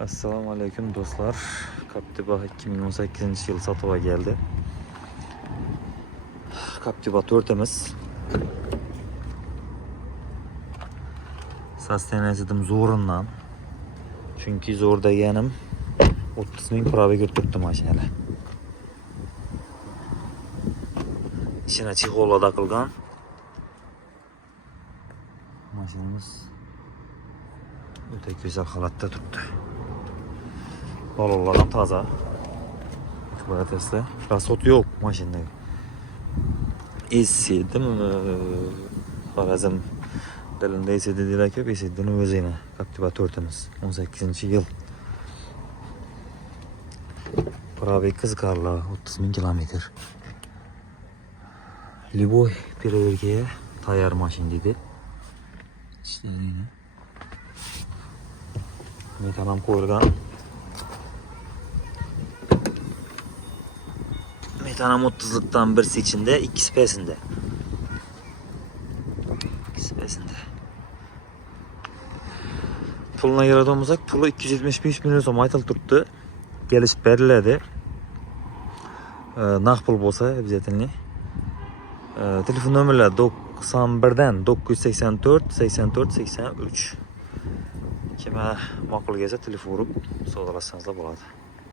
Assalamu alaikum dostlar. Captiva 2018 yıl satıva geldi. Captiva 4'imiz. Sastenesidim zorundan. Çünkü zor deganim 30 bin para götürdü maşinada. İçine çikola takılgan. Maşinamız öte güzel halatta tuttu. Balonlardan taza. Tesla. Rasot yok maşinde. Esi değil mi? Farazım dilinde esi dediler ki esi dini özüne. Captiva 4'imiz. 18. yıl. Para kızgarla 30 bin kilometre. Liboy bir bölgeye tayar maşin dedi. İşte yine. Metanam koyulgan. Metanam 30'luktan birisi içinde, ikisi pesinde. Puluna yaradığımızda pulu 275 milyon so'm aytılib turibdi. Kelishib beriladi. Naq pul bo'lsa обязательно. Telefon nomerlari 91dan 984 84 83. Kime ma'qul kelsa telefon urib savdolassangiz bo'ladi.